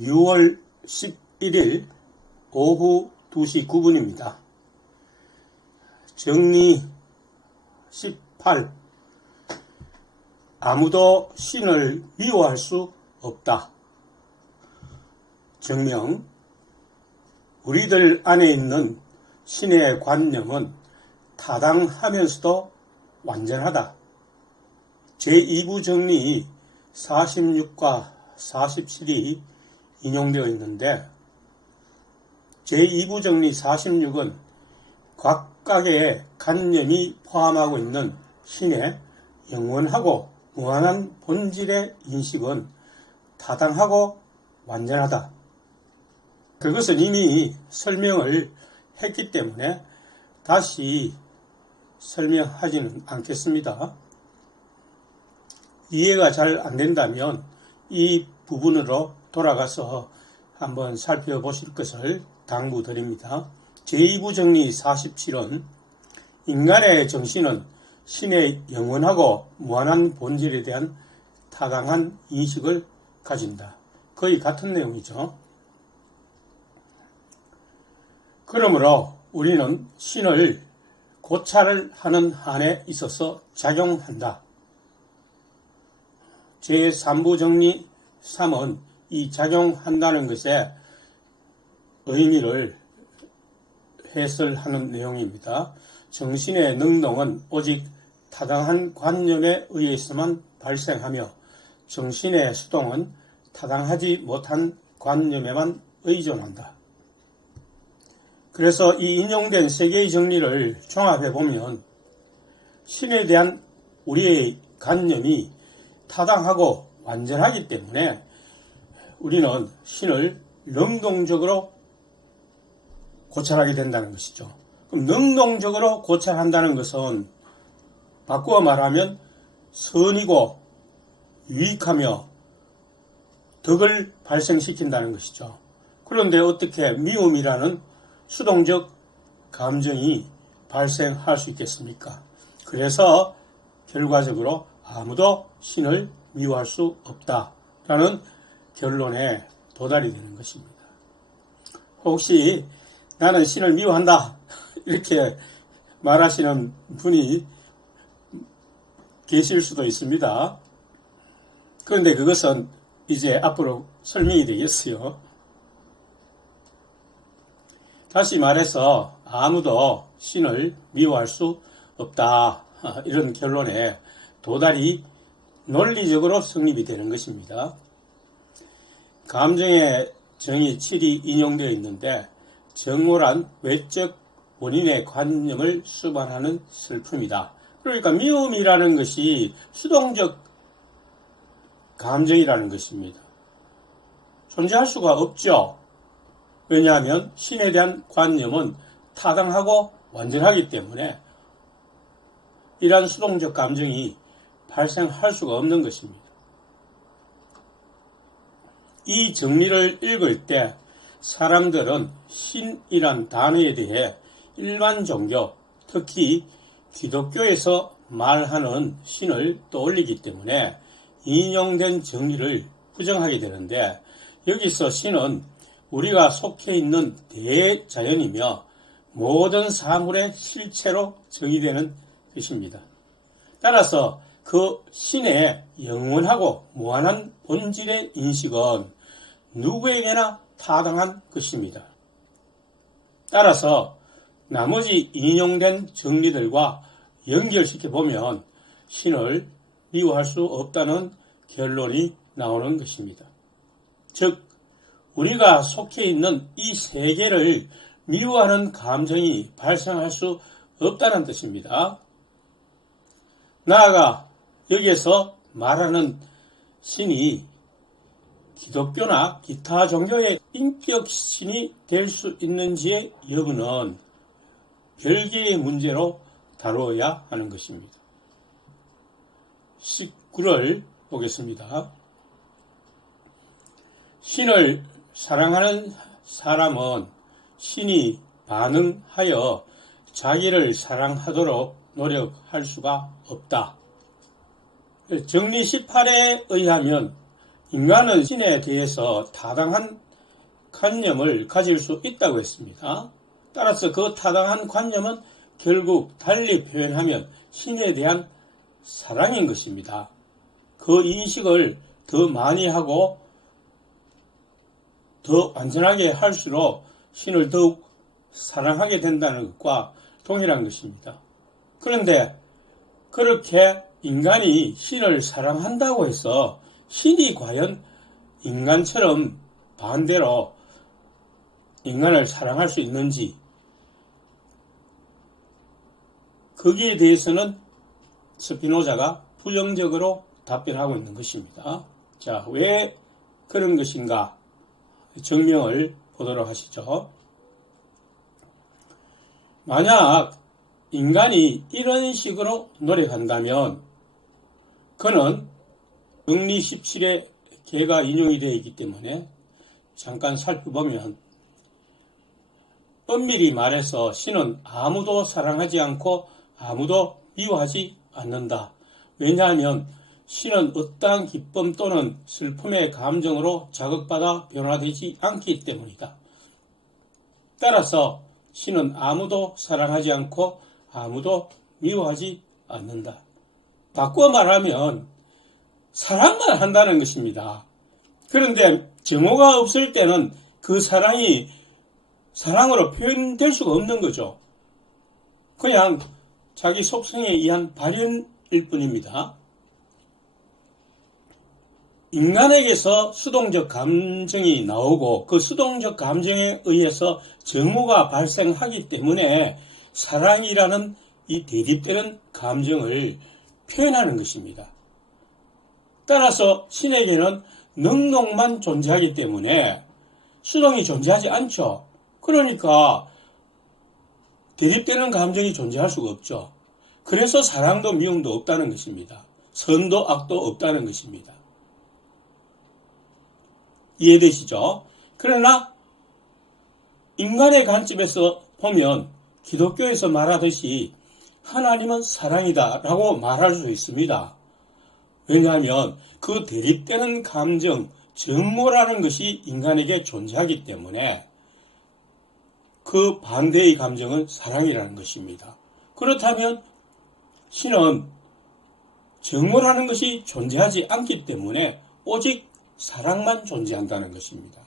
6월 11일 오후 2시 9분입니다. 정리 18. 아무도 신을 미워할 수 없다. 정명. 우리들 안에 있는 신의 관념은 타당하면서도 완전하다. 제2부 정리 46과 47이 인용되어 있는데, 제2부 정리 46은 각각의 관념이 포함하고 있는 신의 영원하고 무한한 본질의 인식은 타당하고 완전하다. 그것은 이미 설명을 했기 때문에 다시 설명하지는 않겠습니다. 이해가 잘 안된다면 이 부분으로 돌아가서 한번 살펴보실 것을 당부드립니다. 제2부 정리 47은 인간의 정신은 신의 영원하고 무한한 본질에 대한 타당한 인식을 가진다. 거의 같은 내용이죠. 그러므로 우리는 신을 고찰을 하는 한에 있어서 작용한다. 제3부 정리 3은 이 작용한다는 것의 의미를 해설하는 내용입니다. 정신의 능동은 오직 타당한 관념에 의해서만 발생하며 정신의 수동은 타당하지 못한 관념에만 의존한다. 그래서 이 인용된 세 개의 정리를 종합해보면 신에 대한 우리의 관념이 타당하고 완전하기 때문에 우리는 신을 능동적으로 고찰하게 된다는 것이죠. 그럼 능동적으로 고찰한다는 것은 바꾸어 말하면 선이고 유익하며 덕을 발생시킨다는 것이죠. 그런데 어떻게 미움이라는 수동적 감정이 발생할 수 있겠습니까? 그래서 결과적으로 아무도 신을 미워할 수 없다라는 결론에 도달이 되는 것입니다. 혹시 나는 신을 미워한다 이렇게 말하시는 분이 계실 수도 있습니다. 그런데 그것은 이제 앞으로 설명이 되겠어요. 다시 말해서 아무도 신을 미워할 수 없다, 이런 결론에 도달이 논리적으로 성립이 되는 것입니다. 감정의 정의 7이 인용되어 있는데, 정오란 외적 원인의 관념을 수반하는 슬픔이다. 그러니까 미움이라는 것이 수동적 감정이라는 것입니다. 존재할 수가 없죠. 왜냐하면 신에 대한 관념은 타당하고 완전하기 때문에 이러한 수동적 감정이 발생할 수가 없는 것입니다. 이 정리를 읽을 때 사람들은 신이란 단어에 대해 일반 종교, 특히 기독교에서 말하는 신을 떠올리기 때문에 인용된 정리를 부정하게 되는데, 여기서 신은 우리가 속해 있는 대자연이며 모든 사물의 실체로 정의되는 것입니다. 따라서 그 신의 영원하고 무한한 본질의 인식은 누구에게나 타당한 것입니다. 따라서 나머지 인용된 정리들과 연결시켜 보면 신을 미워할 수 없다는 결론이 나오는 것입니다. 즉, 우리가 속해 있는 이 세계를 미워하는 감정이 발생할 수 없다는 뜻입니다. 나아가 여기에서 말하는 신이 기독교나 기타 종교의 인격신이 될 수 있는지의 여부는 별개의 문제로 다루어야 하는 것입니다. 19를 보겠습니다. 신을 사랑하는 사람은 신이 반응하여 자기를 사랑하도록 노력할 수가 없다. 정리 18에 의하면 인간은 신에 대해서 타당한 관념을 가질 수 있다고 했습니다. 따라서 그 타당한 관념은 결국 달리 표현하면 신에 대한 사랑인 것입니다. 그 인식을 더 많이 하고 더 완전하게 할수록 신을 더욱 사랑하게 된다는 것과 동일한 것입니다. 그런데 그렇게 인간이 신을 사랑한다고 해서 신이 과연 인간처럼 반대로 인간을 사랑할 수 있는지, 거기에 대해서는 스피노자가 부정적으로 답변하고 있는 것입니다. 자, 왜 그런 것인가? 증명을 보도록 하시죠. 만약 인간이 이런 식으로 노력한다면 그는 정리 17의 개가 인용이 되어 있기 때문에 잠깐 살펴보면, 엄밀히 말해서 신은 아무도 사랑하지 않고 아무도 미워하지 않는다. 왜냐하면 신은 어떠한 기쁨 또는 슬픔의 감정으로 자극받아 변화되지 않기 때문이다. 따라서 신은 아무도 사랑하지 않고 아무도 미워하지 않는다. 바꿔 말하면 사랑만 한다는 것입니다. 그런데 정오가 없을 때는 그 사랑이 사랑으로 표현될 수가 없는 거죠. 그냥 자기 속성에 의한 발현일 뿐입니다. 인간에게서 수동적 감정이 나오고 그 수동적 감정에 의해서 정오가 발생하기 때문에 사랑이라는 이 대립되는 감정을 표현하는 것입니다. 따라서 신에게는 능동만 존재하기 때문에 수동이 존재하지 않죠. 그러니까 대립되는 감정이 존재할 수가 없죠. 그래서 사랑도 미움도 없다는 것입니다. 선도 악도 없다는 것입니다. 이해되시죠? 그러나 인간의 관점에서 보면 기독교에서 말하듯이 하나님은 사랑이다 라고 말할 수 있습니다. 왜냐하면 그 대립되는 감정, 정오라는 것이 인간에게 존재하기 때문에 그 반대의 감정은 사랑이라는 것입니다. 그렇다면 신은 정오라는 것이 존재하지 않기 때문에 오직 사랑만 존재한다는 것입니다.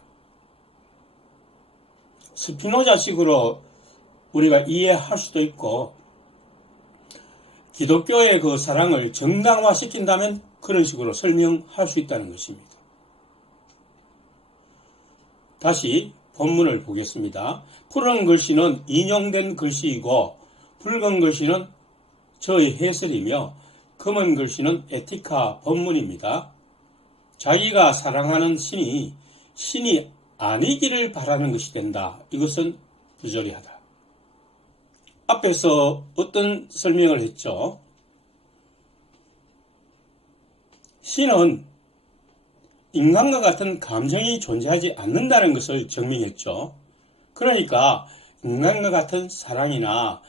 스피노자식으로 우리가 이해할 수도 있고, 기독교의 그 사랑을 정당화시킨다면 그런 식으로 설명할 수 있다는 것입니다. 다시 본문을 보겠습니다. 푸른 글씨는 인용된 글씨이고 붉은 글씨는 저의 해설이며 검은 글씨는 에티카 본문입니다. 자기가 사랑하는 신이 아니기를 바라는 것이 된다. 이것은 부조리하다. 앞에서 어떤 설명을 했죠? 신은 인간과 같은 감정이 존재하지 않는다는 것을 증명했죠. 그러니까 인간과 같은 사랑이나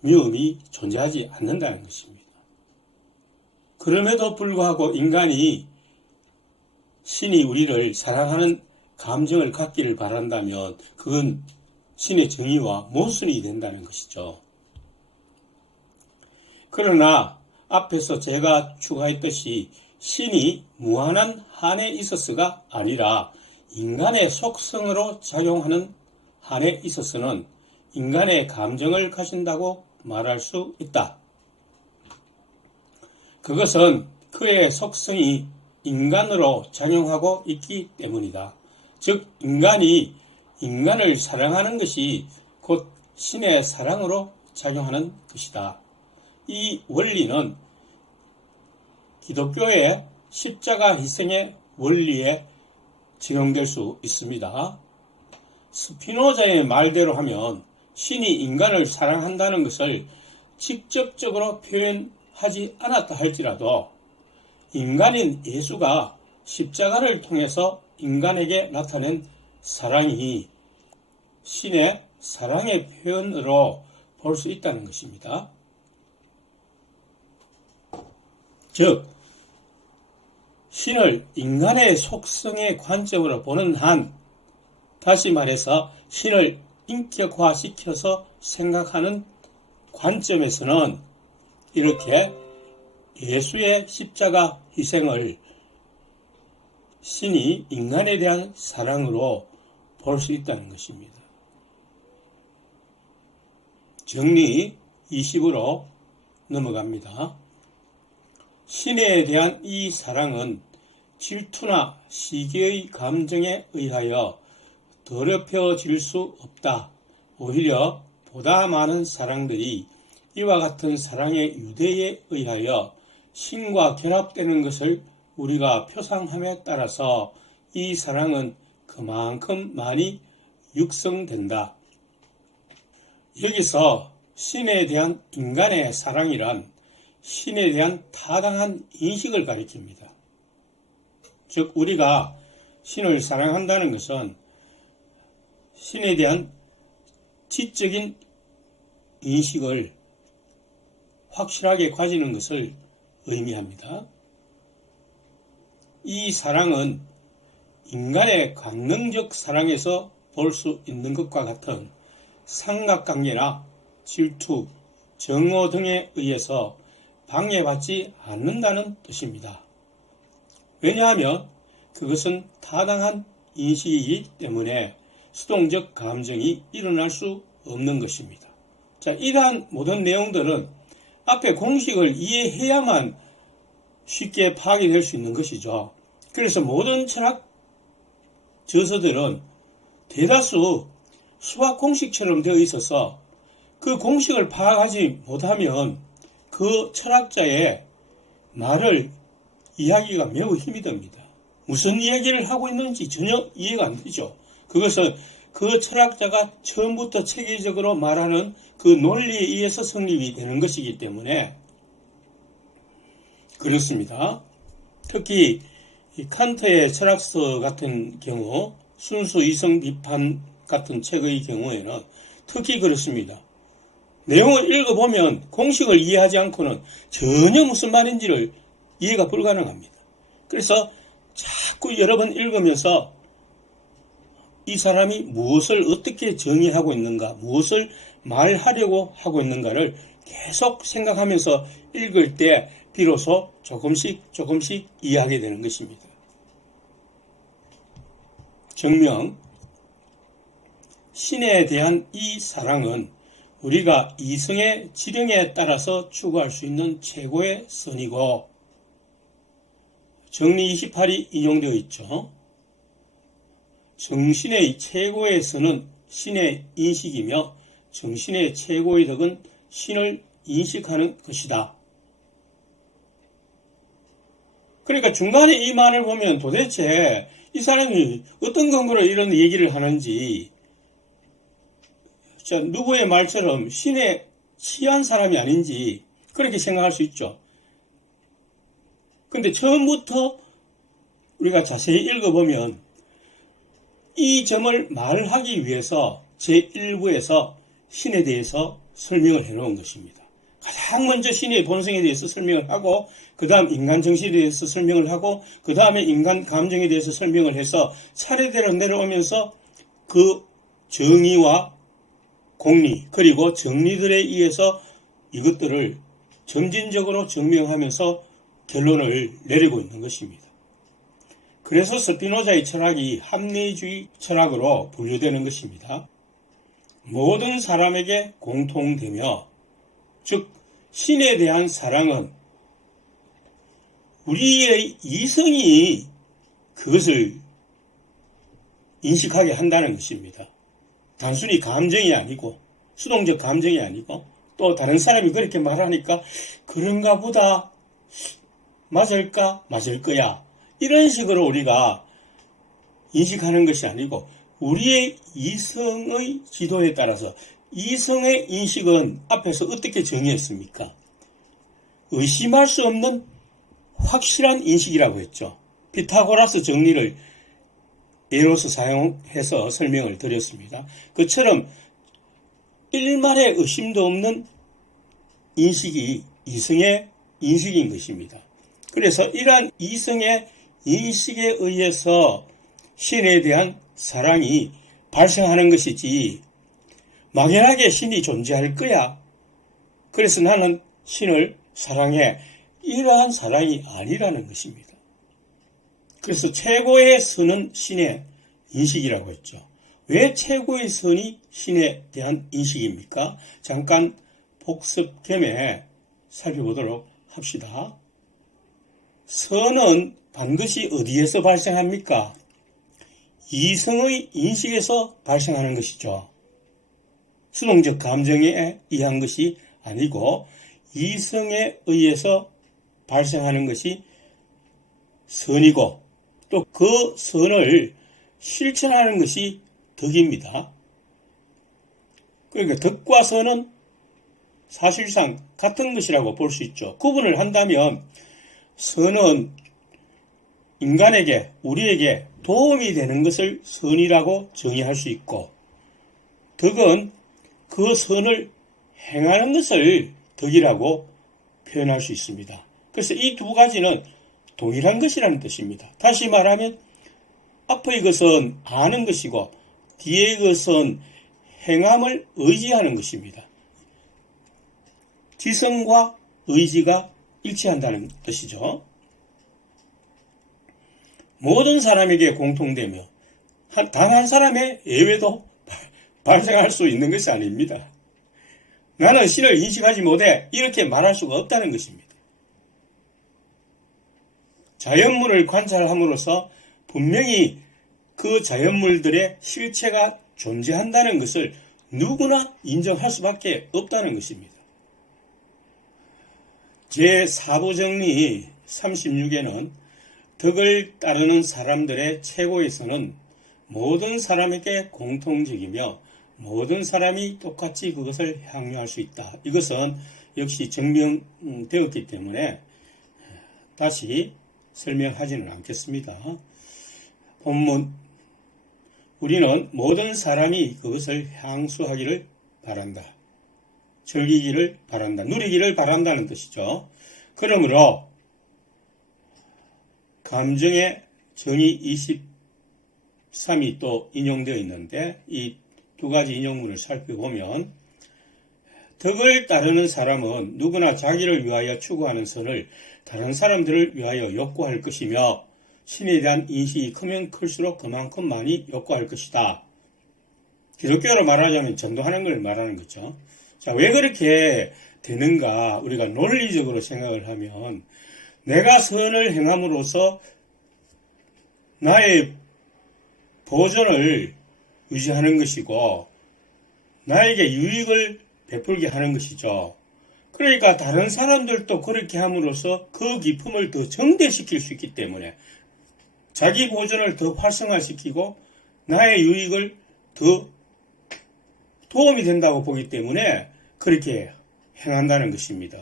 미움이 존재하지 않는다는 것입니다. 그럼에도 불구하고 신이 우리를 사랑하는 감정을 갖기를 바란다면 그건 신의 정의와 모순이 된다는 것이죠. 그러나 앞에서 제가 추가했듯이 신이 무한한 한에 있어서가 아니라 인간의 속성으로 작용하는 한에 있어서는 인간의 감정을 가진다고 말할 수 있다. 그것은 그의 속성이 인간으로 작용하고 있기 때문이다. 즉 인간이 인간을 사랑하는 것이 곧 신의 사랑으로 작용하는 것이다. 이 원리는 기독교의 십자가 희생의 원리에 적용될 수 있습니다. 스피노자의 말대로 하면 신이 인간을 사랑한다는 것을 직접적으로 표현하지 않았다 할지라도 인간인 예수가 십자가를 통해서 인간에게 나타낸 사랑이 신의 사랑의 표현으로 볼 수 있다는 것입니다. 즉 신을 인간의 속성의 관점으로 보는 한, 다시 말해서 신을 인격화시켜서 생각하는 관점에서는 이렇게 예수의 십자가 희생을 신이 인간에 대한 사랑으로 볼 수 있다는 것입니다. 정리 20으로 넘어갑니다. 신에 대한 이 사랑은 질투나 시기의 감정에 의하여 더럽혀질 수 없다. 오히려 보다 많은 사랑들이 이와 같은 사랑의 유대에 의하여 신과 결합되는 것을 우리가 표상함에 따라서 이 사랑은 그만큼 많이 육성된다. 여기서 신에 대한 인간의 사랑이란 신에 대한 타당한 인식을 가리킵니다. 즉 우리가 신을 사랑한다는 것은 신에 대한 지적인 인식을 확실하게 가지는 것을 의미합니다. 이 사랑은 인간의 관능적 사랑에서 볼 수 있는 것과 같은 삼각관계나 질투, 정오 등에 의해서 방해받지 않는다는 뜻입니다. 왜냐하면 그것은 타당한 인식이기 때문에 수동적 감정이 일어날 수 없는 것입니다. 자, 이러한 모든 내용들은 앞에 공식을 이해해야만 쉽게 파악이 될 수 있는 것이죠. 그래서 모든 철학 저서들은 대다수 수학 공식처럼 되어 있어서 그 공식을 파악하지 못하면 그 철학자의 말을 이해하기가 매우 힘이 듭니다. 무슨 이야기를 하고 있는지 전혀 이해가 안 되죠. 그것은 그 철학자가 처음부터 체계적으로 말하는 그 논리에 의해서 성립이 되는 것이기 때문에 그렇습니다. 특히 칸트의 철학서 같은 경우, 순수 이성 비판 같은 책의 경우에는 특히 그렇습니다. 내용을 읽어보면 공식을 이해하지 않고는 전혀 무슨 말인지를 이해가 불가능합니다. 그래서 자꾸 여러 번 읽으면서 이 사람이 무엇을 어떻게 정의하고 있는가, 무엇을 말하려고 하고 있는가를 계속 생각하면서 읽을 때 비로소 조금씩 이해하게 되는 것입니다. 정명, 신에 대한 이 사랑은 우리가 이성의 지령에 따라서 추구할 수 있는 최고의 선이고, 정리 28이 인용되어 있죠. 정신의 최고의 선은 신의 인식이며 정신의 최고의 덕은 신을 인식하는 것이다. 그러니까 중간에 이 말을 보면 도대체 이 사람이 어떤 근거로 이런 얘기를 하는지, 누구의 말처럼 신에 취한 사람이 아닌지 그렇게 생각할 수 있죠. 근데 처음부터 우리가 자세히 읽어보면 이 점을 말하기 위해서 제1부에서 신에 대해서 설명을 해놓은 것입니다. 가장 먼저 신의 본성에 대해서 설명을 하고, 그 다음 인간 정신에 대해서 설명을 하고, 그 다음에 인간 감정에 대해서 설명을 해서 차례대로 내려오면서 그 정의와 공리 그리고 정리들에 의해서 이것들을 점진적으로 증명하면서 결론을 내리고 있는 것입니다. 그래서 스피노자의 철학이 합리주의 철학으로 분류되는 것입니다. 모든 사람에게 공통되며, 즉 신에 대한 사랑은 우리의 이성이 그것을 인식하게 한다는 것입니다. 단순히 감정이 아니고, 수동적 감정이 아니고, 또 다른 사람이 그렇게 말하니까 그런가 보다, 맞을까? 맞을 거야. 이런 식으로 우리가 인식하는 것이 아니고, 우리의 이성의 지도에 따라서, 이성의 인식은 앞에서 어떻게 정의했습니까? 의심할 수 없는 확실한 인식이라고 했죠. 피타고라스 정리를 예로서 사용해서 설명을 드렸습니다. 그처럼 일말의 의심도 없는 인식이 이성의 인식인 것입니다. 그래서 이러한 이성의 인식에 의해서 신에 대한 사랑이 발생하는 것이지 막연하게 신이 존재할 거야. 그래서 나는 신을 사랑해. 이러한 사랑이 아니라는 것입니다. 그래서 최고의 선은 신의 인식이라고 했죠. 왜 최고의 선이 신에 대한 인식입니까? 잠깐 복습 겸해 살펴보도록 합시다. 선은 반드시 어디에서 발생합니까? 이성의 인식에서 발생하는 것이죠. 수동적 감정에 의한 것이 아니고 이성에 의해서 발생하는 것이 선이고 또 그 선을 실천하는 것이 덕입니다. 그러니까 덕과 선은 사실상 같은 것이라고 볼 수 있죠. 구분을 한다면 선은 인간에게, 우리에게 도움이 되는 것을 선이라고 정의할 수 있고 덕은 그 선을 행하는 것을 덕이라고 표현할 수 있습니다. 그래서 이 두 가지는 동일한 것이라는 뜻입니다. 다시 말하면 앞의 것은 아는 것이고 뒤의 것은 행함을 의지하는 것입니다. 지성과 의지가 일치한다는 뜻이죠. 모든 사람에게 공통되며 단 한 사람의 예외도 발생할 수 있는 것이 아닙니다. 나는 신을 인식하지 못해 이렇게 말할 수가 없다는 것입니다. 자연물을 관찰함으로써 분명히 그 자연물들의 실체가 존재한다는 것을 누구나 인정할 수밖에 없다는 것입니다. 제4부정리 36에는 덕을 따르는 사람들의 최고의 선은 모든 사람에게 공통적이며 모든 사람이 똑같이 그것을 향유할 수 있다. 이것은 역시 증명되었기 때문에 다시 설명하지는 않겠습니다. 본문 우리는 모든 사람이 그것을 향수하기를 바란다. 즐기기를 바란다. 누리기를 바란다는 뜻이죠. 그러므로 감정의 정의 23이 또 인용되어 있는데 이 두 가지 인용문을 살펴보면 덕을 따르는 사람은 누구나 자기를 위하여 추구하는 선을 다른 사람들을 위하여 욕구할 것이며 신에 대한 인식이 크면 클수록 그만큼 많이 욕구할 것이다. 기독교로 말하자면 전도하는 걸 말하는 거죠. 자, 왜 그렇게 되는가 우리가 논리적으로 생각을 하면 내가 선을 행함으로써 나의 보존을 유지하는 것이고 나에게 유익을 베풀게 하는 것이죠. 그러니까 다른 사람들도 그렇게 함으로써 그 기품을 더 정대시킬 수 있기 때문에 자기 보존을 더 활성화시키고 나의 유익을 더 도움이 된다고 보기 때문에 그렇게 행한다는 것입니다.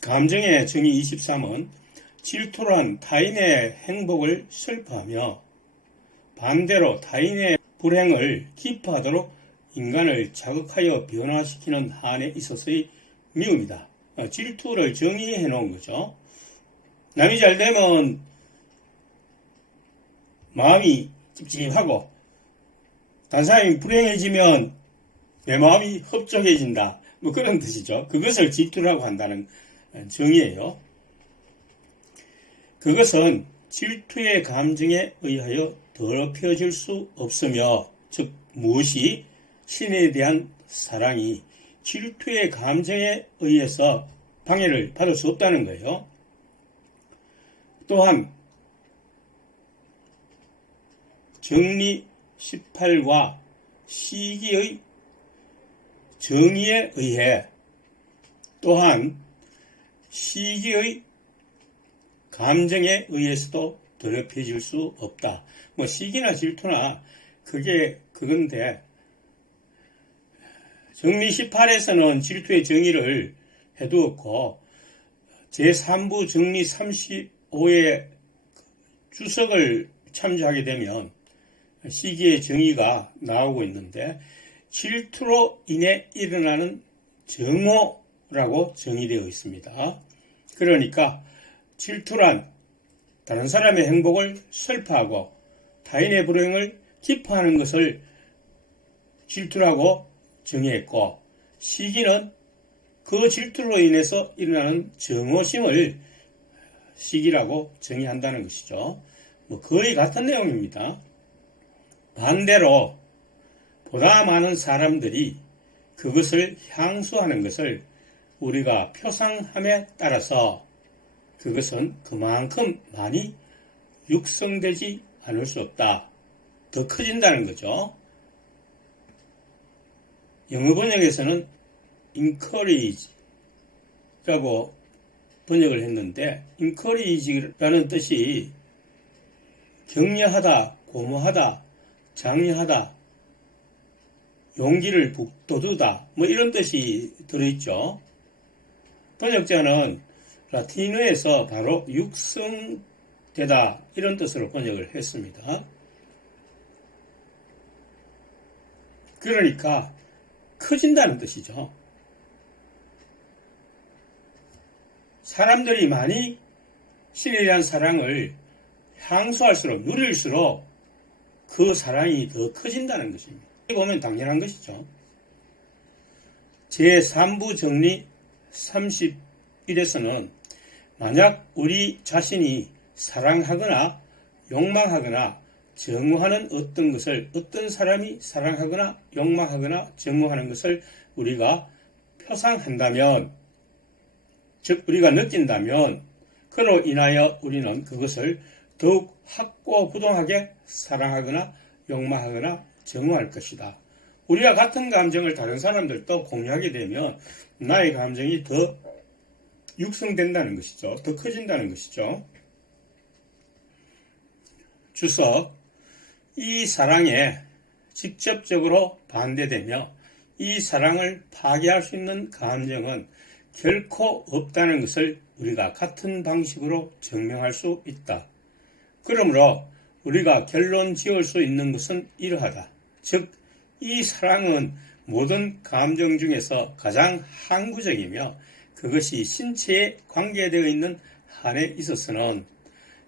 감정의 정의 23은 질투란 타인의 행복을 슬퍼하며 반대로 타인의 불행을 기뻐하도록 인간을 자극하여 변화시키는 한에 있어서의 미움이다. 질투를 정의해 놓은 거죠. 남이 잘 되면 마음이 찝찝하고 다른 사람이 불행해지면 내 마음이 흡족해진다. 뭐 그런 뜻이죠. 그것을 질투라고 한다는 정의예요. 그것은 질투의 감정에 의하여 더럽혀질 수 없으며 즉 무엇이 신에 대한 사랑이 질투의 감정에 의해서 방해를 받을 수 없다는 거예요. 또한 정리 18과 시기의 정의에 의해 또한 시기의 감정에 의해서도 더럽혀질 수 없다. 뭐 시기나 질투나 그건데 정리 18에서는 질투의 정의를 해두었고 제3부 정리 35의 주석을 참조하게 되면 시기의 정의가 나오고 있는데 질투로 인해 일어나는 정오라고 정의되어 있습니다. 그러니까 질투란 다른 사람의 행복을 슬퍼하고 타인의 불행을 기뻐하는 것을 질투라고 정의했고, 시기는 그 질투로 인해서 일어나는 증오심을 시기라고 정의한다는 것이죠. 거의 같은 내용입니다. 반대로 보다 많은 사람들이 그것을 향수하는 것을 우리가 표상함에 따라서 그것은 그만큼 많이 육성되지 않을 수 없다. 더 커진다는 거죠. 영어 번역에서는 encourage라고 번역을 했는데, encourage라는 뜻이 격려하다, 고무하다, 장려하다, 용기를 북돋우다, 이런 뜻이 들어있죠. 번역자는 라틴어에서 바로 육성되다 이런 뜻으로 번역을 했습니다. 그러니까 커진다는 뜻이죠. 사람들이 많이 신에 대한 사랑을 향수할수록, 누릴수록 그 사랑이 더 커진다는 것입니다. 이렇게 보면 당연한 것이죠. 제3부 정리 31에서는 만약 우리 자신이 사랑하거나 욕망하거나 증오하는 어떤 것을, 어떤 사람이 사랑하거나 욕망하거나 증오하는 것을 우리가 표상한다면, 즉 우리가 느낀다면, 그로 인하여 우리는 그것을 더욱 확고부동하게 사랑하거나 욕망하거나 증오할 것이다. 우리가 같은 감정을 다른 사람들도 공유하게 되면 나의 감정이 더 육성된다는 것이죠. 더 커진다는 것이죠. 주석, 이 사랑에 직접적으로 반대되며 이 사랑을 파괴할 수 있는 감정은 결코 없다는 것을 우리가 같은 방식으로 증명할 수 있다. 그러므로 우리가 결론 지을 수 있는 것은 이러하다. 즉, 이 사랑은 모든 감정 중에서 가장 항구적이며 그것이 신체에 관계되어 있는 한에 있어서는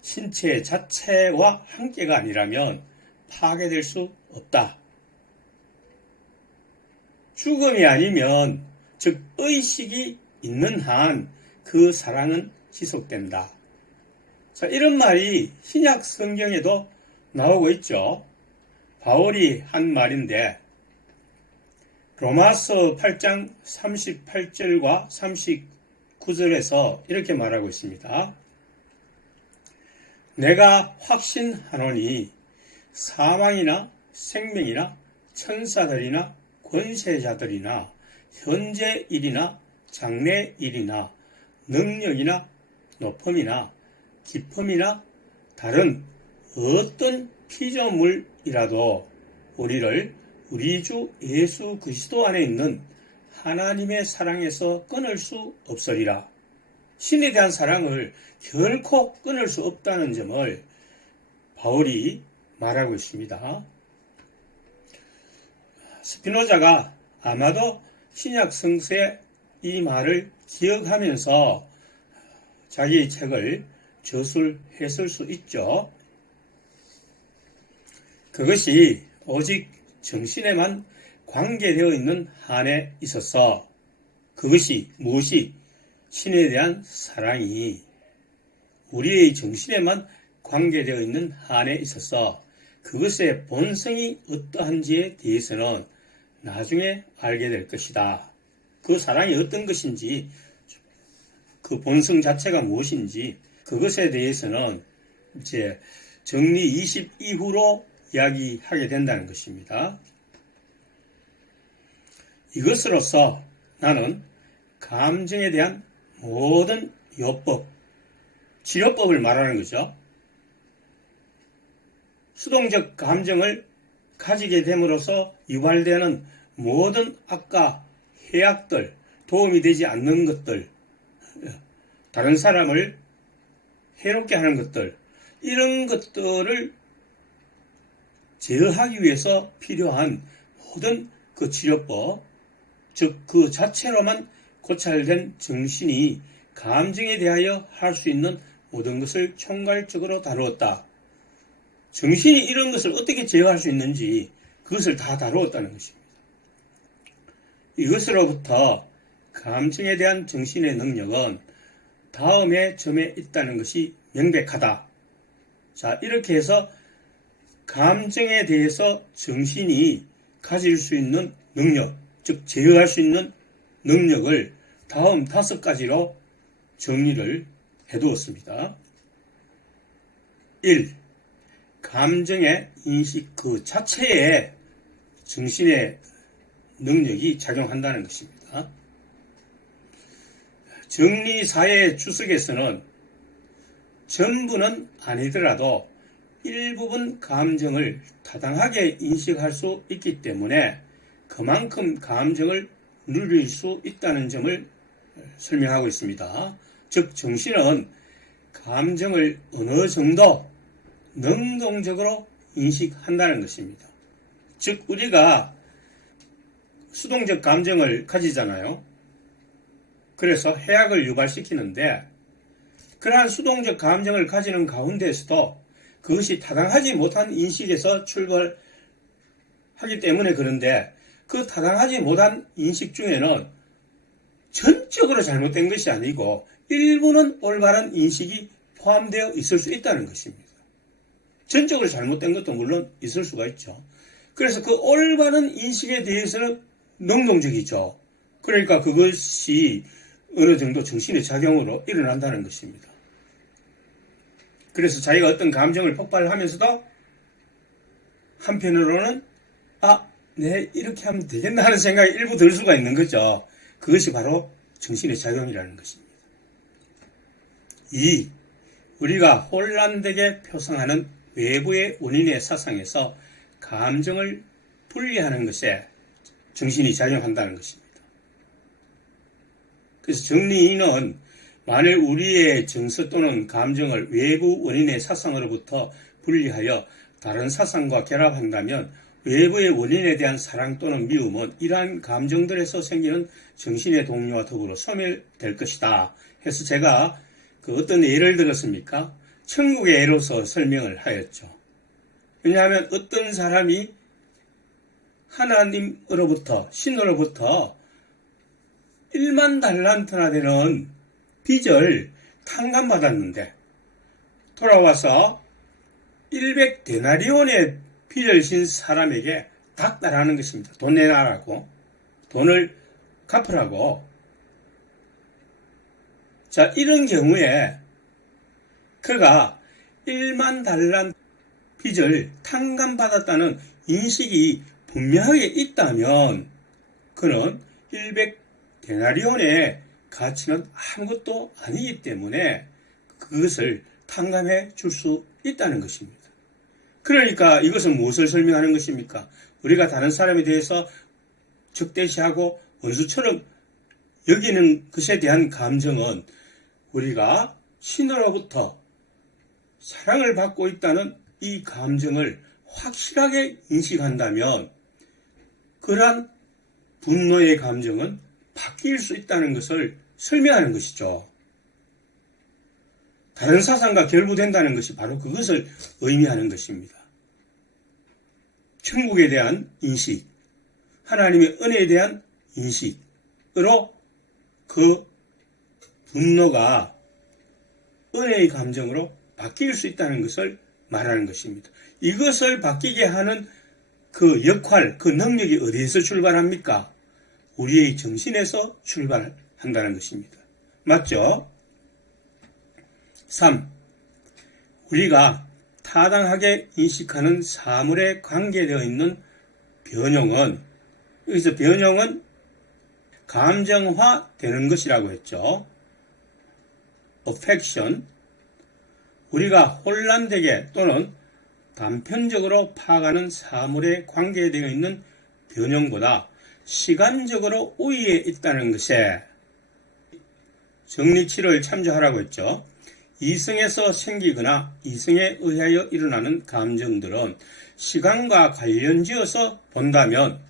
신체 자체와 함께가 아니라면 파괴될 수 없다. 죽음이 아니면, 즉 의식이 있는 한 그 사랑은 지속된다. 자, 이런 말이 신약 성경에도 나오고 있죠. 바울이 한 말인데, 로마서 8장 38절과 39절에서 이렇게 말하고 있습니다. 내가 확신하노니 사망이나 생명이나 천사들이나 권세자들이나 현재 일이나 장래 일이나 능력이나 높음이나 깊음이나 다른 어떤 피조물이라도 우리를 우리 주 예수 그리스도 안에 있는 하나님의 사랑에서 끊을 수 없으리라. 신에 대한 사랑을 결코 끊을 수 없다는 점을 바울이 말하고 있습니다. 스피노자가 아마도 신약 성서의 이 말을 기억하면서 자기 책을 저술했을 수 있죠. 그것이 오직 정신에만 관계되어 있는 한에 있어서, 그것이 무엇이 신에 대한 사랑이 우리의 정신에만 관계되어 있는 한에 있어서 그것의 본성이 어떠한지에 대해서는 나중에 알게 될 것이다. 그 사랑이 어떤 것인지, 그 본성 자체가 무엇인지, 그것에 대해서는 이제 정리 20 이후로 이야기하게 된다는 것입니다. 이것으로서 나는 감정에 대한 모든 요법, 치료법을 말하는 거죠. 수동적 감정을 가지게 됨으로써 유발되는 모든 악과 해악들, 도움이 되지 않는 것들, 다른 사람을 해롭게 하는 것들, 이런 것들을 제어하기 위해서 필요한 모든 그 치료법, 즉 그 자체로만 고찰된 정신이 감정에 대하여 할 수 있는 모든 것을 총괄적으로 다루었다. 정신이 이런 것을 어떻게 제어할 수 있는지 그것을 다 다루었다는 것입니다. 이것으로부터 감정에 대한 정신의 능력은 다음의 점에 있다는 것이 명백하다. 자, 이렇게 해서 감정에 대해서 정신이 가질 수 있는 능력, 즉 제어할 수 있는 능력을 다음 5가지로 정리를 해두었습니다. 1. 감정의 인식 그 자체에 정신의 능력이 작용한다는 것입니다. 정리사의 주석에서는 전부는 아니더라도 일부분 감정을 타당하게 인식할 수 있기 때문에 그만큼 감정을 누릴 수 있다는 점을 설명하고 있습니다. 즉 정신은 감정을 어느 정도 능동적으로 인식한다는 것입니다. 즉 우리가 수동적 감정을 가지잖아요. 그래서 해악을 유발시키는데 그러한 수동적 감정을 가지는 가운데에서도 그것이 타당하지 못한 인식에서 출발하기 때문에 그런데 그 타당하지 못한 인식 중에는 전적으로 잘못된 것이 아니고 일부는 올바른 인식이 포함되어 있을 수 있다는 것입니다. 전적으로 잘못된 것도 물론 있을 수가 있죠. 그래서 그 올바른 인식에 대해서는 능동적이죠. 그러니까 그것이 어느 정도 정신의 작용으로 일어난다는 것입니다. 그래서 자기가 어떤 감정을 폭발하면서도 한편으로는 내 이렇게 하면 되겠나 하는 생각이 일부 들 수가 있는 거죠. 그것이 바로 정신의 작용이라는 것입니다. 2. 우리가 혼란되게 표상하는 외부의 원인의 사상에서 감정을 분리하는 것에 정신이 작용한다는 것입니다. 그래서 정리인은 만일 우리의 정서 또는 감정을 외부 원인의 사상으로부터 분리하여 다른 사상과 결합한다면 외부의 원인에 대한 사랑 또는 미움은 이러한 감정들에서 생기는 정신의 동요와 더불어 소멸될 것이다. 해서 제가 어떤 예를 들었습니까? 천국의 예로서 설명을 하였죠. 왜냐하면 어떤 사람이 하나님으로부터 신으로부터 1만 달란트나 되는 빚을 탕감받았는데 돌아와서 100데나리온의 빚을 진 사람에게 닥달하는 것입니다. 돈 내놔라고, 돈을 갚으라고. 자, 이런 경우에 그가 1만 달란트 빚을 탕감받았다는 인식이 분명하게 있다면 그는 100데나리온의 가치는 아무것도 아니기 때문에 그것을 탕감해 줄 수 있다는 것입니다. 그러니까 이것은 무엇을 설명하는 것입니까? 우리가 다른 사람에 대해서 적대시하고 원수처럼 여기는 것에 대한 감정은 우리가 신으로부터 사랑을 받고 있다는 이 감정을 확실하게 인식한다면 그러한 분노의 감정은 바뀔 수 있다는 것을 설명하는 것이죠. 다른 사상과 결부된다는 것이 바로 그것을 의미하는 것입니다. 천국에 대한 인식, 하나님의 은혜에 대한 인식으로 그 분노가 은혜의 감정으로 바뀔 수 있다는 것을 말하는 것입니다. 이것을 바뀌게 하는 그 역할, 그 능력이 어디에서 출발합니까? 우리의 정신에서 출발한다는 것입니다. 맞죠? 3. 우리가 타당하게 인식하는 사물에 관계되어 있는 변형은, 여기서 변형은 감정화되는 것이라고 했죠. affection, 우리가 혼란되게 또는 단편적으로 파악하는 사물에 관계되어 있는 변형보다 시간적으로 우위에 있다는 것에 정리치를 참조하라고 했죠. 이성에서 생기거나 이성에 의하여 일어나는 감정들은 시간과 관련지어서 본다면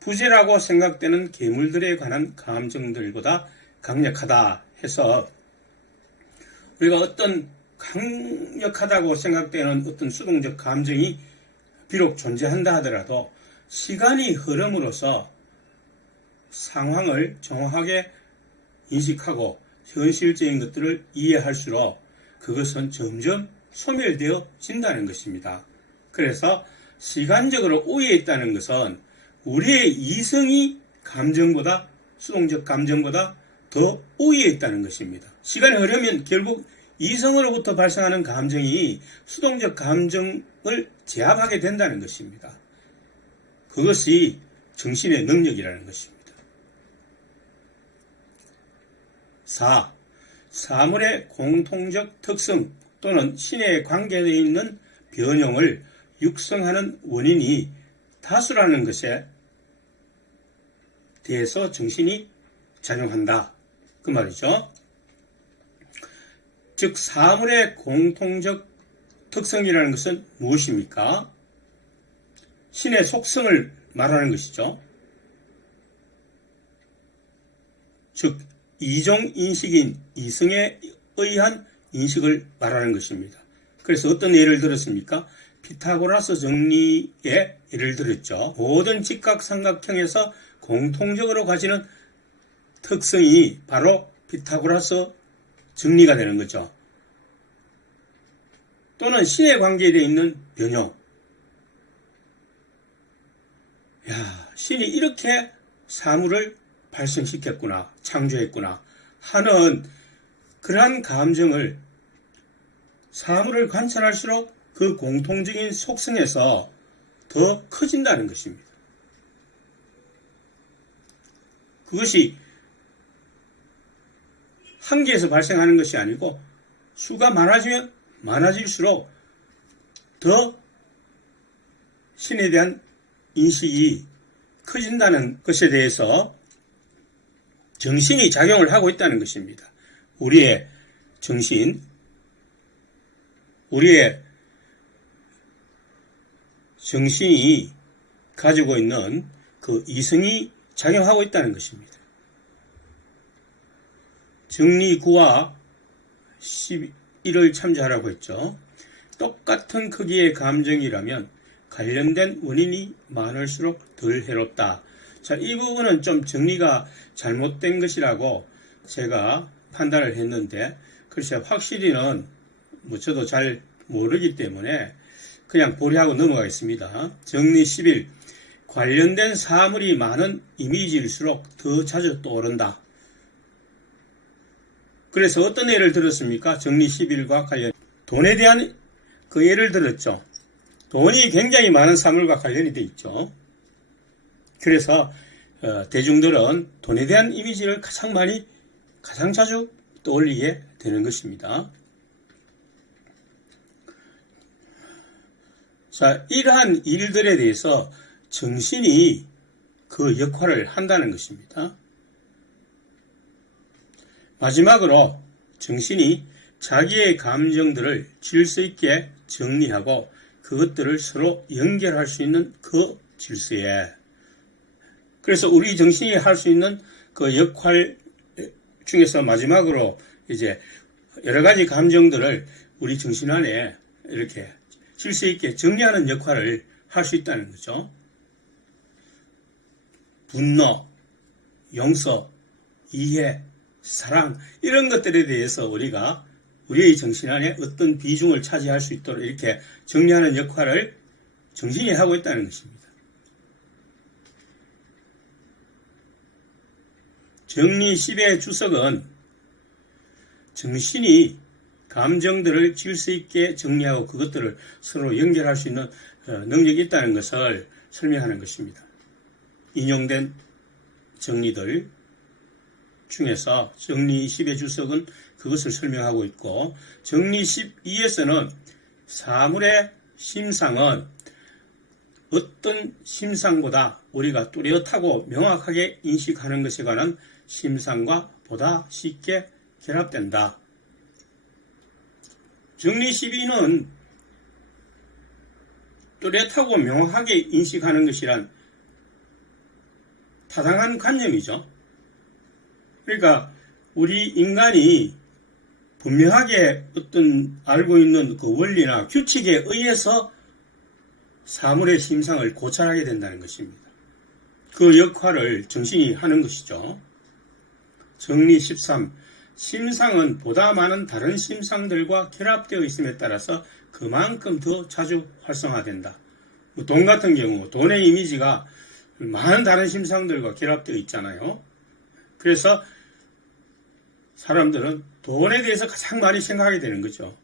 부재라고 생각되는 괴물들에 관한 감정들보다 강력하다 해서 우리가 어떤 강력하다고 생각되는 어떤 수동적 감정이 비록 존재한다 하더라도 시간이 흐름으로써 상황을 정확하게 인식하고 현실적인 것들을 이해할수록 그것은 점점 소멸되어진다는 것입니다. 그래서 시간적으로 우위에 있다는 것은 우리의 이성이 감정보다 수동적 감정보다 더 우위에 있다는 것입니다. 시간이 흐르면 결국 이성으로부터 발생하는 감정이 수동적 감정을 제압하게 된다는 것입니다. 그것이 정신의 능력이라는 것입니다. 4. 사물의 공통적 특성 또는 신의 관계되어 있는 변형을 육성하는 원인이 다수라는 것에 대해서 정신이 작용한다. 그 말이죠. 즉 사물의 공통적 특성이라는 것은 무엇입니까? 신의 속성을 말하는 것이죠. 즉 이종인식인 이성에 의한 인식을 말하는 것입니다. 그래서 어떤 예를 들었습니까? 피타고라스 정리의 예를 들었죠. 모든 직각삼각형에서 공통적으로 가지는 특성이 바로 피타고라스 정리가 되는 거죠. 또는 신의 관계에 있는 변형. 신이 이렇게 사물을 발생시켰구나, 창조했구나 하는 그러한 감정을 사물을 관찰할수록 그 공통적인 속성에서 더 커진다는 것입니다. 그것이 한 개에서 발생하는 것이 아니고 수가 많아지면 많아질수록 더 신에 대한 인식이 커진다는 것에 대해서 정신이 작용을 하고 있다는 것입니다. 우리의 정신, 우리의 정신이 가지고 있는 그 이성이 작용하고 있다는 것입니다. 정리 9와 11을 참조하라고 했죠. 똑같은 크기의 감정이라면 관련된 원인이 많을수록 덜 해롭다. 자, 이 부분은 좀 정리가 잘못된 것이라고 제가 판단을 했는데, 글쎄 확실히는 저도 잘 모르기 때문에 그냥 보류하고 넘어가겠습니다. 정리 11. 관련된 사물이 많은 이미지일수록 더 자주 떠오른다. 그래서 어떤 예를 들었습니까? 정리 11과 관련. 돈에 대한 그 예를 들었죠. 돈이 굉장히 많은 사물과 관련이 되어 있죠. 그래서 대중들은 돈에 대한 이미지를 가장 자주 떠올리게 되는 것입니다. 자, 이러한 일들에 대해서 정신이 그 역할을 한다는 것입니다. 마지막으로 정신이 자기의 감정들을 질서 있게 정리하고 그것들을 서로 연결할 수 있는 그 질서에, 그래서 우리 정신이 할 수 있는 그 역할 중에서 마지막으로 이제 여러 가지 감정들을 우리 정신 안에 이렇게 질서 있게 정리하는 역할을 할 수 있다는 거죠. 분노, 용서, 이해, 사랑 이런 것들에 대해서 우리가 우리의 정신 안에 어떤 비중을 차지할 수 있도록 이렇게 정리하는 역할을 정신이 하고 있다는 것입니다. 정리 10의 주석은 정신이 감정들을 질서 있게 정리하고 그것들을 서로 연결할 수 있는 능력이 있다는 것을 설명하는 것입니다. 인용된 정리들 중에서 정리 10의 주석은 그것을 설명하고 있고, 정리 12에서는 사물의 심상은 어떤 심상보다 우리가 뚜렷하고 명확하게 인식하는 것에 관한 심상과 보다 쉽게 결합된다. 정리 12는 뚜렷하고 명확하게 인식하는 것이란 타당한 관념이죠. 그러니까 우리 인간이 분명하게 어떤 알고 있는 그 원리나 규칙에 의해서 사물의 심상을 고찰하게 된다는 것입니다. 그 역할을 정신이 하는 것이죠. 정리 13. 심상은 보다 많은 다른 심상들과 결합되어 있음에 따라서 그만큼 더 자주 활성화된다. 돈 같은 경우 돈의 이미지가 많은 다른 심상들과 결합되어 있잖아요. 그래서 사람들은 돈에 대해서 가장 많이 생각하게 되는 거죠.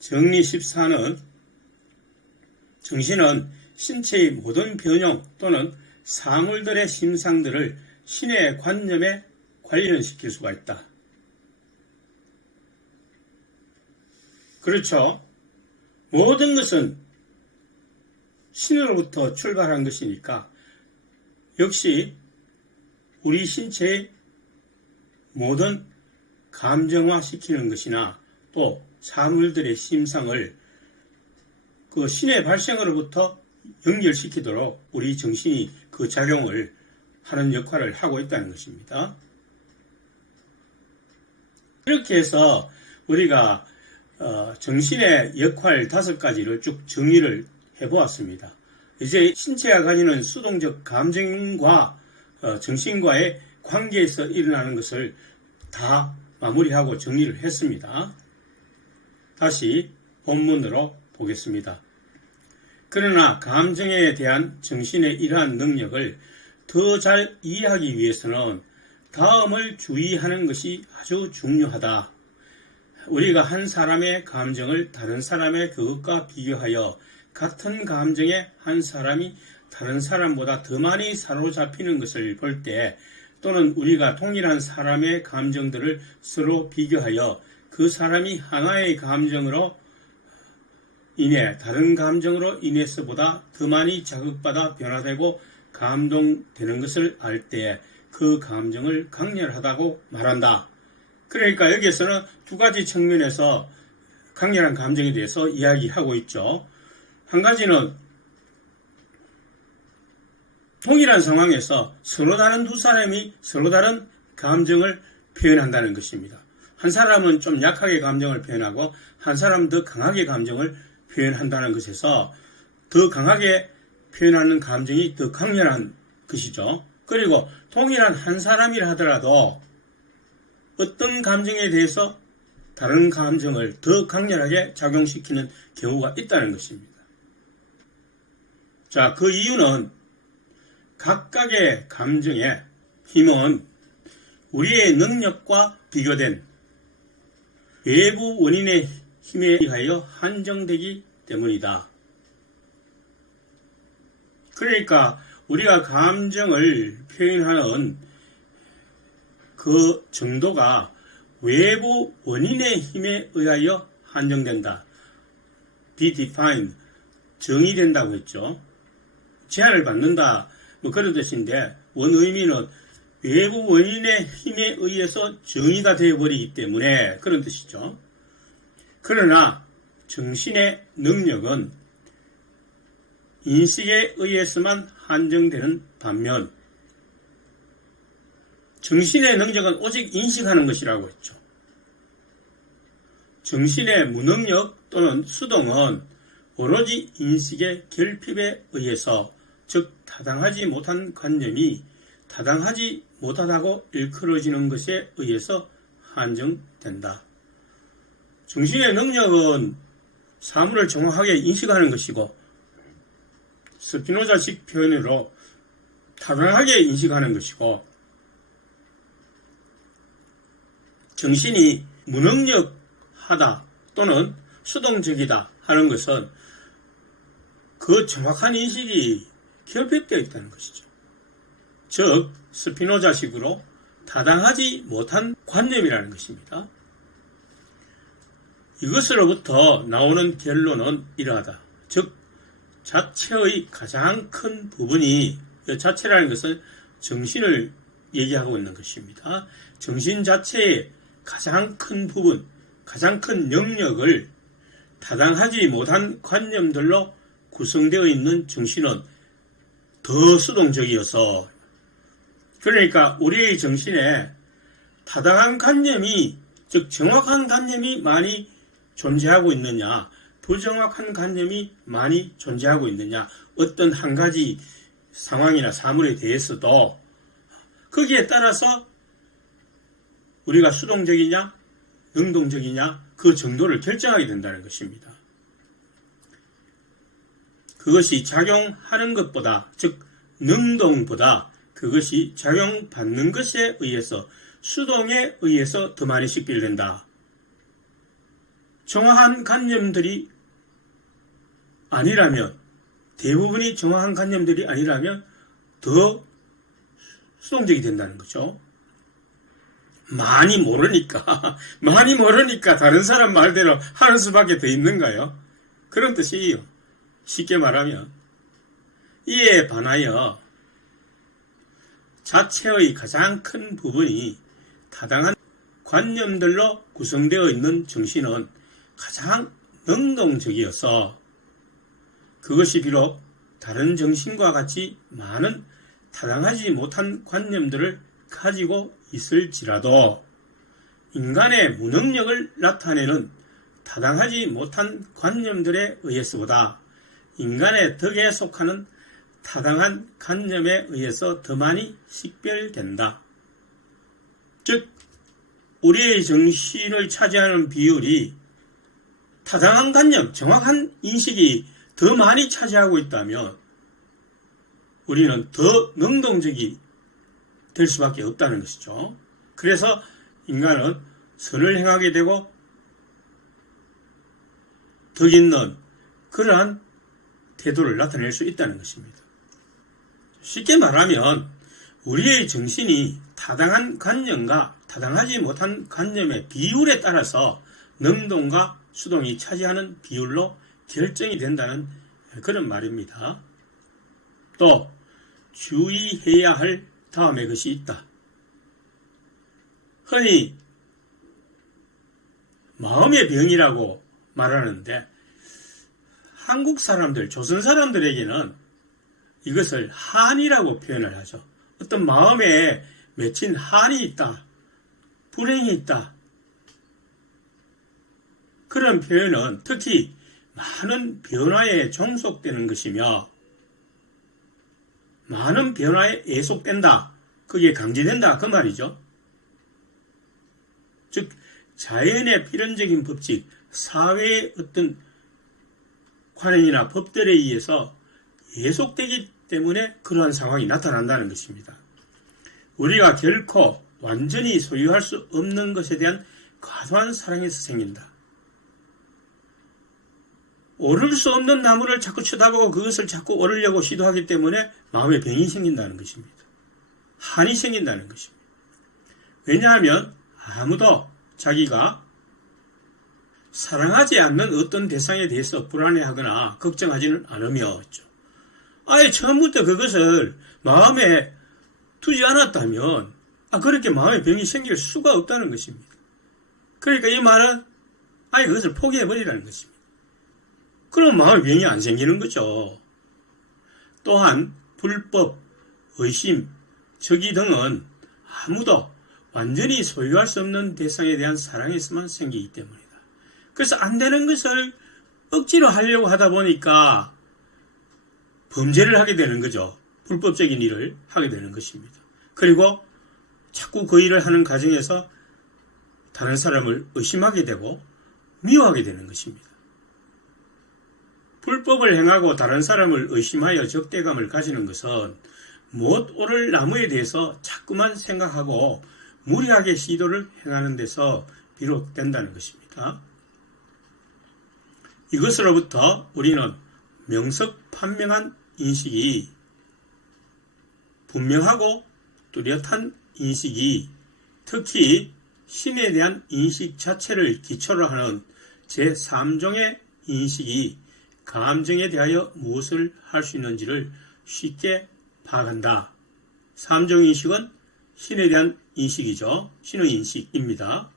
정리 14는 정신은 신체의 모든 변형 또는 사물들의 심상들을 신의 관념에 관련시킬 수가 있다. 그렇죠. 모든 것은 신으로부터 출발한 것이니까 역시 우리 신체의 모든 감정화시키는 것이나 또 사물들의 심상을 그 신의 발생으로부터 연결시키도록 우리 정신이 그 작용을 하는 역할을 하고 있다는 것입니다. 이렇게 해서 우리가 정신의 역할 5가지를 쭉 정의를 해보았습니다. 이제 신체가 가지는 수동적 감정과 정신과의 관계에서 일어나는 것을 다 마무리하고 정리를 했습니다. 다시 본문으로 보겠습니다. 그러나 감정에 대한 정신의 이러한 능력을 더 잘 이해하기 위해서는 다음을 주의하는 것이 아주 중요하다. 우리가 한 사람의 감정을 다른 사람의 그것과 비교하여 같은 감정에 한 사람이 다른 사람보다 더 많이 사로잡히는 것을 볼 때, 또는 우리가 동일한 사람의 감정들을 서로 비교하여 그 사람이 하나의 감정으로 인해 다른 감정으로 인해서보다 더 많이 자극받아 변화되고 감동되는 것을 알 때 그 감정을 강렬하다고 말한다. 그러니까 여기에서는 2가지 측면에서 강렬한 감정에 대해서 이야기하고 있죠. 한 가지는 동일한 상황에서 서로 다른 2사람이 서로 다른 감정을 표현한다는 것입니다. 한 사람은 좀 약하게 감정을 표현하고 한 사람은 더 강하게 감정을 표현한다는 것에서 더 강하게 표현하는 감정이 더 강렬한 것이죠. 그리고 동일한 한 사람이라 하더라도 어떤 감정에 대해서 다른 감정을 더 강렬하게 작용시키는 경우가 있다는 것입니다. 자, 그 이유는 각각의 감정의 힘은 우리의 능력과 비교된 외부 원인의 힘에 의하여 한정되기 때문이다. 그러니까 우리가 감정을 표현하는 그 정도가 외부 원인의 힘에 의하여 한정된다. be defined, 정의된다고 했죠. 제한을 받는다, 뭐 그런 뜻인데 원의미는 외부 원인의 힘에 의해서 정의가 되어버리기 때문에 그런 뜻이죠. 그러나 정신의 능력은 인식에 의해서만 한정되는 반면 정신의 능력은 오직 인식하는 것이라고 했죠. 정신의 무능력 또는 수동은 오로지 인식의 결핍에 의해서, 즉 타당하지 못한 관념이 타당하지 못하다고 일컬어지는 것에 의해서 한정된다. 정신의 능력은 사물을 정확하게 인식하는 것이고 스피노자식 표현으로 타당하게 인식하는 것이고, 정신이 무능력하다 또는 수동적이다 하는 것은 그 정확한 인식이 결핍되어 있다는 것이죠. 즉 스피노자식으로 타당하지 못한 관념이라는 것입니다. 이것으로부터 나오는 결론은 이러하다. 즉 자체의 가장 큰 부분이, 자체라는 것은 정신을 얘기하고 있는 것입니다. 정신 자체의 가장 큰 부분, 가장 큰 영역을 타당하지 못한 관념들로 구성되어 있는 정신은 더 수동적이어서 그러니까 우리의 정신에 타당한 관념이, 즉 정확한 관념이 많이 존재하고 있느냐, 부정확한 관념이 많이 존재하고 있느냐, 어떤 한 가지 상황이나 사물에 대해서도 거기에 따라서 우리가 수동적이냐 능동적이냐 그 정도를 결정하게 된다는 것입니다. 그것이 작용하는 것보다, 즉 능동보다 그것이 작용받는 것에 의해서, 수동에 의해서 더 많이 식별된다. 정확한 관념들이 아니라면, 대부분이 정확한 관념들이 아니라면 더 수동적이 된다는 거죠. 많이 모르니까 다른 사람 말대로 하는 수밖에 더 있는가요? 그런 뜻이에요. 쉽게 말하면 이에 반하여 자체의 가장 큰 부분이 타당한 관념들로 구성되어 있는 정신은 가장 능동적이어서, 그것이 비록 다른 정신과 같이 많은 타당하지 못한 관념들을 가지고 있을지라도 인간의 무능력을 나타내는 타당하지 못한 관념들에 의해서보다 인간의 덕에 속하는 타당한 관념에 의해서 더 많이 식별된다. 즉 우리의 정신을 차지하는 비율이 타당한 관념, 정확한 인식이 더 많이 차지하고 있다면 우리는 더 능동적이 될 수밖에 없다는 것이죠. 그래서 인간은 선을 행하게 되고 덕 있는 그러한 태도를 나타낼 수 있다는 것입니다. 쉽게 말하면 우리의 정신이 타당한 관념과 타당하지 못한 관념의 비율에 따라서 능동과 수동이 차지하는 비율로 결정이 된다는 그런 말입니다. 또 주의해야 할 다음의 것이 있다. 흔히 마음의 병이라고 말하는데 한국 사람들, 조선 사람들에게는 이것을 한이라고 표현을 하죠. 어떤 마음에 맺힌 한이 있다, 불행이 있다. 그런 표현은 특히 많은 변화에 종속되는 것이며 많은 변화에 애속된다, 거기에 강제된다, 그 말이죠. 즉 자연의 필연적인 법칙, 사회의 어떤 관행이나 법들에 의해서 예속되기 때문에 그러한 상황이 나타난다는 것입니다. 우리가 결코 완전히 소유할 수 없는 것에 대한 과도한 사랑에서 생긴다. 오를 수 없는 나무를 자꾸 쳐다보고 그것을 자꾸 오르려고 시도하기 때문에 마음에 병이 생긴다는 것입니다. 한이 생긴다는 것입니다. 왜냐하면 아무도 자기가 사랑하지 않는 어떤 대상에 대해서 불안해하거나 걱정하지는 않으며 아예 처음부터 그것을 마음에 두지 않았다면 그렇게 마음에 병이 생길 수가 없다는 것입니다. 그러니까 이 말은 아예 그것을 포기해버리라는 것입니다. 그럼 마음에 병이 안 생기는 거죠. 또한 불법, 의심, 적의 등은 아무도 완전히 소유할 수 없는 대상에 대한 사랑에서만 생기기 때문이다. 그래서 안 되는 것을 억지로 하려고 하다 보니까 범죄를 하게 되는 거죠. 불법적인 일을 하게 되는 것입니다. 그리고 자꾸 그 일을 하는 과정에서 다른 사람을 의심하게 되고 미워하게 되는 것입니다. 불법을 행하고 다른 사람을 의심하여 적대감을 가지는 것은 못 오를 나무에 대해서 자꾸만 생각하고 무리하게 시도를 행하는 데서 비롯된다는 것입니다. 이것으로부터 우리는 명석판명한 인식이, 분명하고 뚜렷한 인식이, 특히 신에 대한 인식 자체를 기초로 하는 제3종의 인식이 감정에 대하여 무엇을 할 수 있는지를 쉽게 파악한다. 3종 인식은 신에 대한 인식이죠. 신의 인식입니다.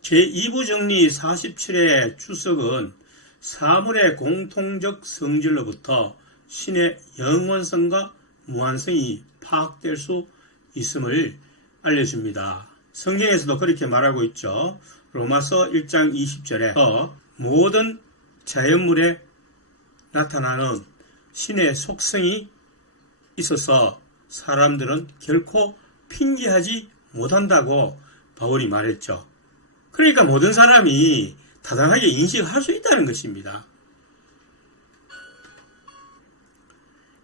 제2부 정리 47의 주석은 사물의 공통적 성질로부터 신의 영원성과 무한성이 파악될 수 있음을 알려줍니다. 성경에서도 그렇게 말하고 있죠. 로마서 1장 20절에 모든 자연물에 나타나는 신의 속성이 있어서 사람들은 결코 핑계하지 못한다고 바울이 말했죠. 그러니까 모든 사람이 타당하게 인식할 수 있다는 것입니다.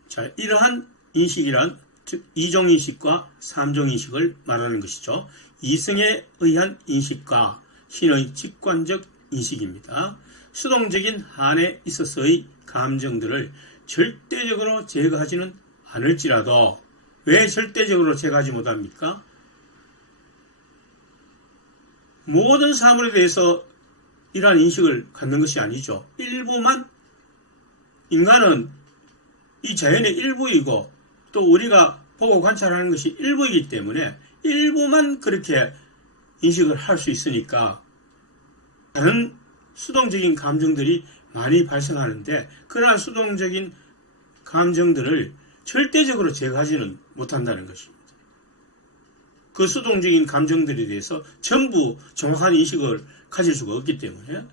자, 이러한 인식이란 즉 이종인식과 삼종인식을 말하는 것이죠. 이성에 의한 인식과 신의 직관적 인식입니다. 수동적인 한에 있어서의 감정들을 절대적으로 제거하지는 않을지라도 왜 절대적으로 제거하지 못합니까? 모든 사물에 대해서 이러한 인식을 갖는 것이 아니죠. 일부만, 인간은 이 자연의 일부이고 또 우리가 보고 관찰하는 것이 일부이기 때문에 일부만 그렇게 인식을 할 수 있으니까 다른 수동적인 감정들이 많이 발생하는데 그러한 수동적인 감정들을 절대적으로 제거하지는 못한다는 것입니다. 그 수동적인 감정들에 대해서 전부 정확한 인식을 가질 수가 없기 때문에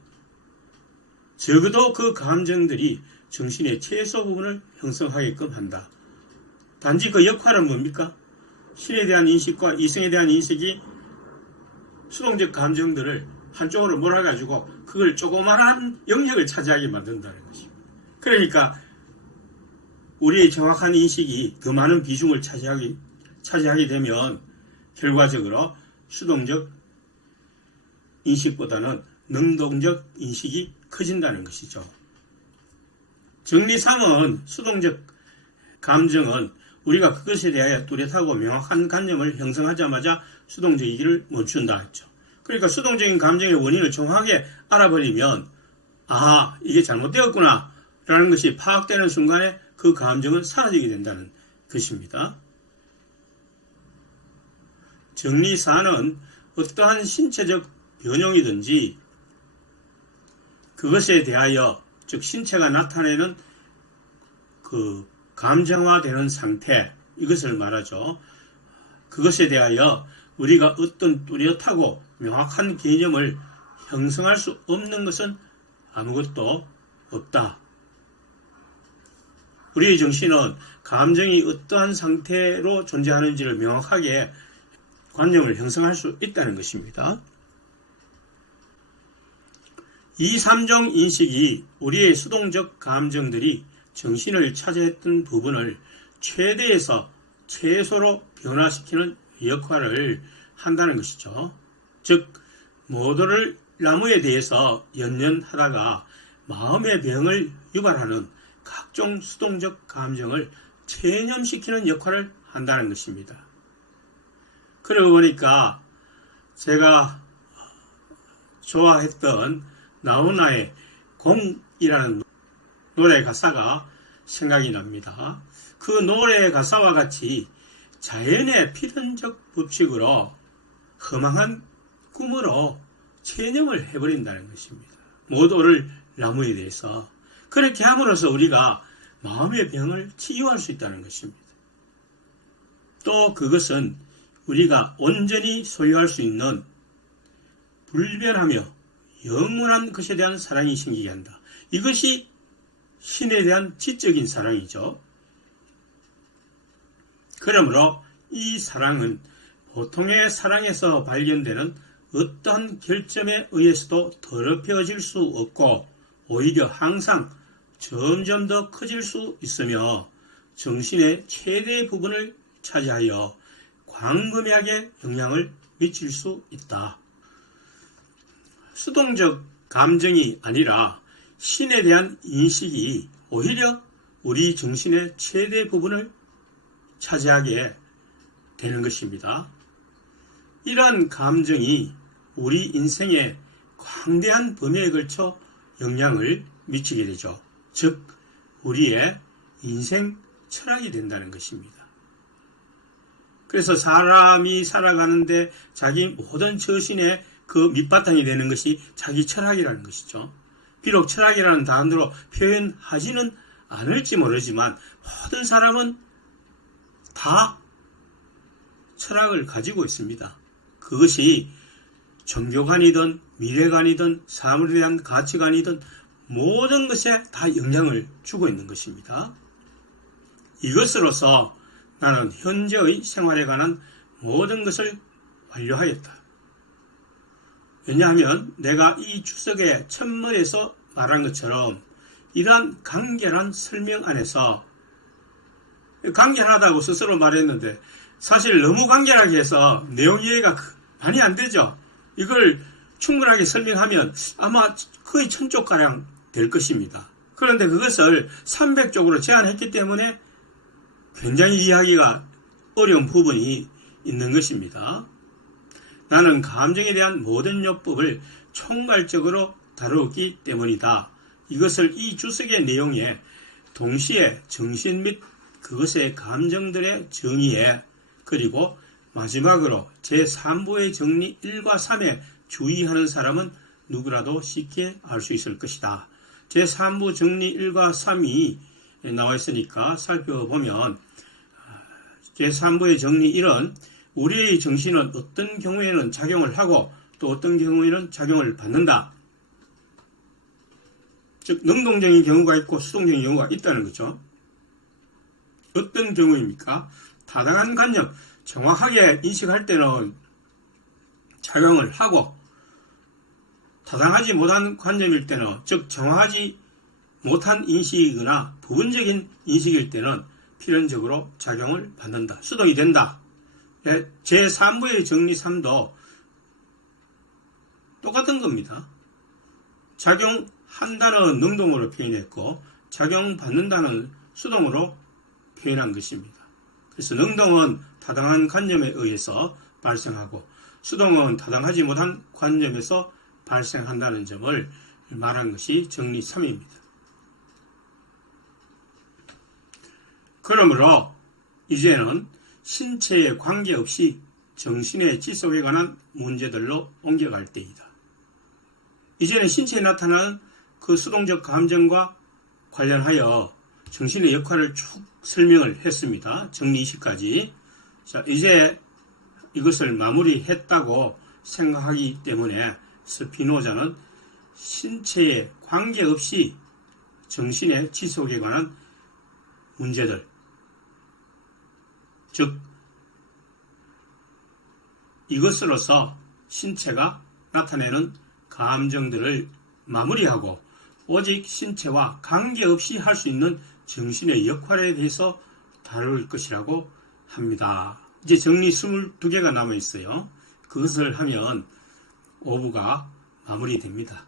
적어도 그 감정들이 정신의 최소 부분을 형성하게끔 한다. 단지 그 역할은 뭡니까? 신에 대한 인식과 이성에 대한 인식이 수동적 감정들을 한쪽으로 몰아가지고 그걸 조그마한 영역을 차지하게 만든다는 것입니다. 그러니까 우리의 정확한 인식이 더 많은 비중을 차지하게 되면 결과적으로 수동적 인식보다는 능동적 인식이 커진다는 것이죠. 정리상은 수동적 감정은 우리가 그것에 대하여 뚜렷하고 명확한 관념을 형성하자마자 수동적이기를 멈춘다 했죠. 그러니까 수동적인 감정의 원인을 정확하게 알아버리면 이게 잘못되었구나 라는 것이 파악되는 순간에 그 감정은 사라지게 된다는 것입니다. 정리사는 어떠한 신체적 변형이든지 그것에 대하여 즉 신체가 나타내는 그 감정화되는 상태 이것을 말하죠. 그것에 대하여 우리가 어떤 뚜렷하고 명확한 개념을 형성할 수 없는 것은 아무것도 없다. 우리의 정신은 감정이 어떠한 상태로 존재하는지를 명확하게 관념을 형성할 수 있다는 것입니다. 이 삼종 인식이 우리의 수동적 감정들이 정신을 차지했던 부분을 최대에서 최소로 변화시키는 역할을 한다는 것이죠. 즉 모도를 나무에 대해서 연연하다가 마음의 병을 유발하는 각종 수동적 감정을 체념시키는 역할을 한다는 것입니다. 그러고 보니까 제가 좋아했던 나훈아의 곰이라는 노래 가사가 생각이 납니다. 그 노래 가사와 같이 자연의 필연적 법칙으로 허망한 꿈으로 체념을 해버린다는 것입니다. 못 오를 나무에 대해서 그렇게 함으로써 우리가 마음의 병을 치유할 수 있다는 것입니다. 또 그것은 우리가 온전히 소유할 수 있는 불변하며 영원한 것에 대한 사랑이 생기게 한다. 이것이 신에 대한 지적인 사랑이죠. 그러므로 이 사랑은 보통의 사랑에서 발견되는 어떠한 결점에 의해서도 더럽혀질 수 없고 오히려 항상 점점 더 커질 수 있으며 정신의 최대 부분을 차지하여 광범위하게 영향을 미칠 수 있다. 수동적 감정이 아니라 신에 대한 인식이 오히려 우리 정신의 최대 부분을 차지하게 되는 것입니다. 이러한 감정이 우리 인생의 광대한 범위에 걸쳐 영향을 미치게 되죠. 즉 우리의 인생 철학이 된다는 것입니다. 그래서 사람이 살아가는데 자기 모든 처신의 그 밑바탕이 되는 것이 자기 철학이라는 것이죠. 비록 철학이라는 단어로 표현하지는 않을지 모르지만 모든 사람은 다 철학을 가지고 있습니다. 그것이 종교관이든 미래관이든 사물에 대한 가치관이든 모든 것에 다 영향을 주고 있는 것입니다. 이것으로서 나는 현재의 생활에 관한 모든 것을 완료하였다. 왜냐하면 내가 이 주석의 첫머리에서 말한 것처럼 이러한 간결한 설명 안에서 간결하다고 스스로 말했는데 사실 너무 간결하게 해서 내용 이해가 많이 안 되죠. 이걸 충분하게 설명하면 아마 거의 1000쪽가량 될 것입니다. 그런데 그것을 300쪽으로 제한했기 때문에 굉장히 이해하기가 어려운 부분이 있는 것입니다. 나는 감정에 대한 모든 요법을 총괄적으로 다루었기 때문이다. 이것을 이 주석의 내용에 동시에 정신 및 그것의 감정들의 정의에 그리고 마지막으로 제3부의 정리 1과 3에 주의하는 사람은 누구라도 쉽게 알 수 있을 것이다. 제3부 정리 1과 3이 나와 있으니까 살펴보면 제3부의 정리 1은 우리의 정신은 어떤 경우에는 작용을 하고 또 어떤 경우에는 작용을 받는다. 즉 능동적인 경우가 있고 수동적인 경우가 있다는 거죠. 어떤 경우입니까? 타당한 관념, 정확하게 인식할 때는 작용을 하고 타당하지 못한 관념일 때는 즉 정확하지 못한 인식이거나 부분적인 인식일 때는 필연적으로 작용을 받는다. 수동이 된다. 제3부의 정리 3도 똑같은 겁니다. 작용한다는 능동으로 표현했고 작용받는다는 수동으로 표현한 것입니다. 그래서 능동은 타당한 관념에 의해서 발생하고 수동은 타당하지 못한 관념에서 발생한다는 점을 말한 것이 정리 3입니다. 그러므로 이제는 신체에 관계없이 정신의 지속에 관한 문제들로 옮겨갈 때이다. 이제는 신체에 나타나는 그 수동적 감정과 관련하여 정신의 역할을 쭉 설명을 했습니다. 정리 20까지. 자, 이제 이것을 마무리했다고 생각하기 때문에 스피노자는 신체에 관계없이 정신의 지속에 관한 문제들, 즉 이것으로서 신체가 나타내는 감정들을 마무리하고 오직 신체와 관계없이 할 수 있는 정신의 역할에 대해서 다룰 것이라고 합니다. 이제 정리 22개가 남아 있어요. 그것을 하면 5부가 마무리됩니다.